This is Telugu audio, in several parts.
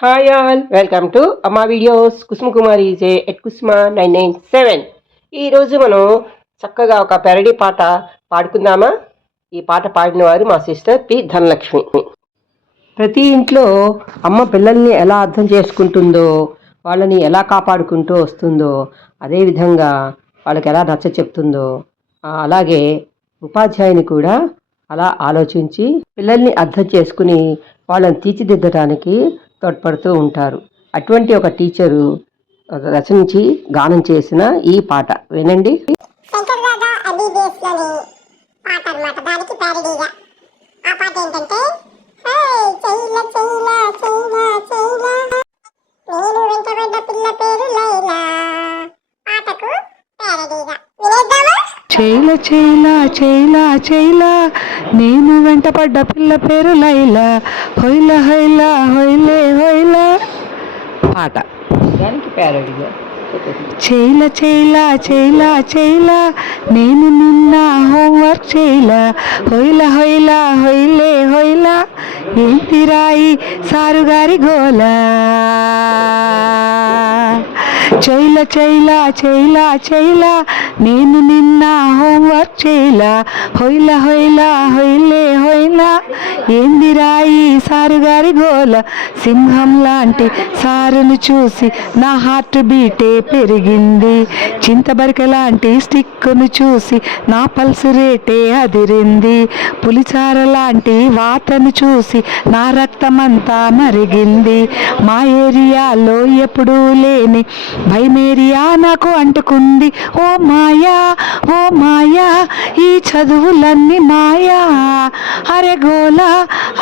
హాయ్ ఆల్ వెల్కమ్ టు అమ్మా videos Kusuma Kumari J at Kusuma nine nine seven ఈరోజు మనం చక్కగా ఒక పెరడి పాట పాడుకుందామా? ఈ పాట పాడిన వారు మా సిస్టర్ పి ధనలక్ష్మి. ప్రతి ఇంట్లో అమ్మ పిల్లల్ని ఎలా అర్థం చేసుకుంటుందో వాళ్ళని ఎలా కాపాడుకుంటూ వస్తుందో అదేవిధంగా వాళ్ళకి ఎలా నచ్చ చెప్తుందో అలాగే ఉపాధ్యాయుని కూడా అలా ఆలోచించి పిల్లల్ని అర్థం చేసుకుని వాళ్ళని తీర్చిదిద్దడానికి తోడ్పడుతూ ఉంటారు. అటువంటి ఒక టీచరు రచించి గానం చేసిన ఈ పాట వినండి. శంకర్ దాదా ఎంబీబీఎస్లోని పాట అన్నమాట. దానికి ప్యారడీగా ఆ పాట ఏంటంటే చైల చైల చైల చైల నేను వెంటపడ్డ పిల్ల పేరు లైలా. హొయ్ల హొయ్ల హొయ్లే హొయ్ల. పాట. చైల చైల చైల చైల నేను నిన్న హోంవర్క్ చేయల. హొయ్ల హొయ్ల హొయ్లే హొయ్ల. ఏంటి రాయి సారుగారి గోల? చైల చైల చైల చైల నేను నిన్న వచ్చేలా చేయల హొయ్ల హొయ్ల హొయ్లే హొయ్ల ఏంది రాయి? సారుగారి గోల. సింహం లాంటి సారును చూసి నా హార్ట్ బీటే పెరిగింది. చింతబరిక లాంటి స్టిక్కును చూసి నా పల్స్ రేటే అదిరింది. పులిచార లాంటి వాతను చూసి నా రక్తమంతా మరిగింది. మా ఏరియాలో ఎప్పుడూ లేని భయమేరియా నాకు అంటుకుంది. ఓ మాయా ఓ మాయా. ఈ చదువులన్నీ మాయా. అరే గోలా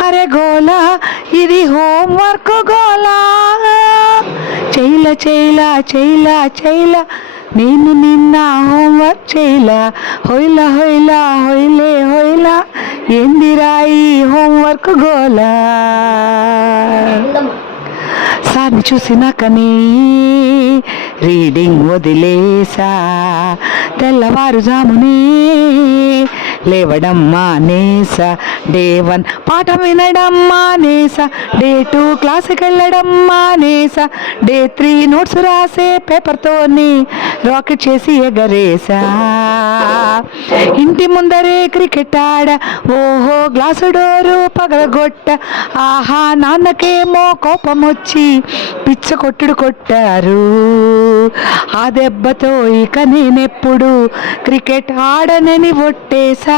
అరే గోలా ఇది హోంవర్క్ గోలా. చైల చైల చైల చైల నేను నిన్న హోంవర్క్ చేయల. హొయ్ల హొయ్ల హొయ్లే హొయ్ల ఏందిరాయి హోంవర్క్ గోలా. సార్ని చూసినాకని రీడింగ్ వదిలేసా తెల్లవారుజామునే లేవడం మానేస డే వన్ పాఠం వినడం మానేస డే టూ క్లాసుకి వెళ్ళడం మానేస డే త్రీ నోట్స్ రాసే పేపర్తోని రాకెట్ చేసి ఎగరేసా. ఇంటి ముందరే క్రికెట్ ఆడ ఓహో గ్లాసు డోరు పగలగొట్ట ఆహా నాన్నకేమో కోపం వచ్చి పిచ్చ కొట్టుడు కొట్టారు. ఆ దెబ్బతో ఇక నేనెప్పుడు క్రికెట్ ఆడనని ఒట్టేశా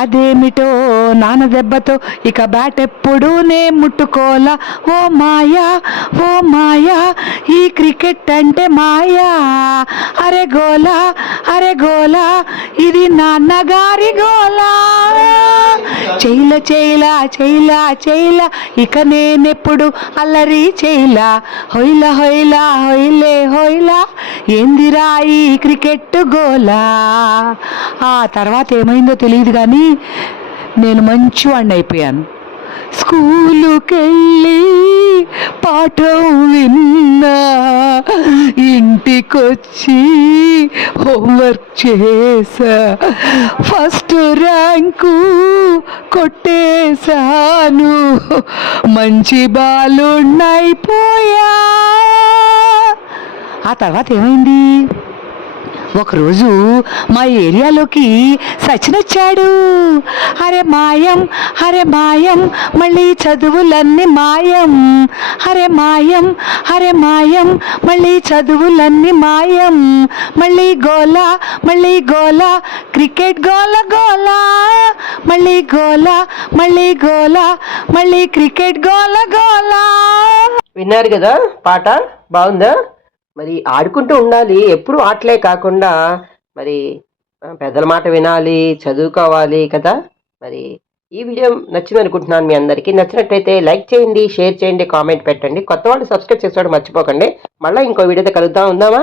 అదేమిటో నాన్న దెబ్బతో ఇక బ్యాట్ ఎప్పుడూ నే ముట్టుకోలా. ఓ మాయా ఓ మాయా ఈ క్రికెట్ అంటే మాయా. అరే గోలా అరే గోలా ఇది నాన్నగారి గోలా. చైల చైల చైల చైల ఇక నేనెప్పుడు అల్లరి చేయిలా హొయ్ల హొయ్ల హొయ్లే హొయ్ల ఏందిరా ఈ క్రికెట్ గోలా? ఆ తర్వాత ఏమైందో తెలియదు కానీ నేను మంచివాడిని అయిపోయాను. స్కూలుకెళ్ళి పాఠం విన్నా ఇంటికొచ్చి హోంవర్క్ చేసా ఫస్ట్ ర్యాంకు కొట్టేశాను మంచి బాలున్నైపోయా ఆ తర్వాత ఏమైంది? ఒకరోజు మా ఏరియాలోకి సచిన్ వచ్చాడు. అరే మాయం అరే మాయం మళ్ళీ చదువులన్నీ మాయం. అరే మాయం అరే మాయం మళ్ళీ చదువులన్నీ మాయం. మళ్ళీ గోల మళ్ళీ గోల క్రికెట్ గోల గోల. మళ్ళీ గోల మళ్ళీ గోల మళ్ళీ క్రికెట్ గోల గోల. విన్నారు కదా పాట? బాగుందా? మరి ఆడుకుంటూ ఉండాలి ఎప్పుడు ఆటలే కాకుండా మరి పెద్దల మాట వినాలి చదువుకోవాలి కదా. మరి ఈ వీడియో నచ్చింది అనుకుంటున్నాను మీ అందరికీ. నచ్చినట్టయితే లైక్ చేయండి షేర్ చేయండి కామెంట్ పెట్టండి. కొత్త వాళ్ళు సబ్స్క్రైబ్ చేసుకోవడం మర్చిపోకండి. మళ్ళీ ఇంకో వీడియోతో కలుద్దాం ఉందామా?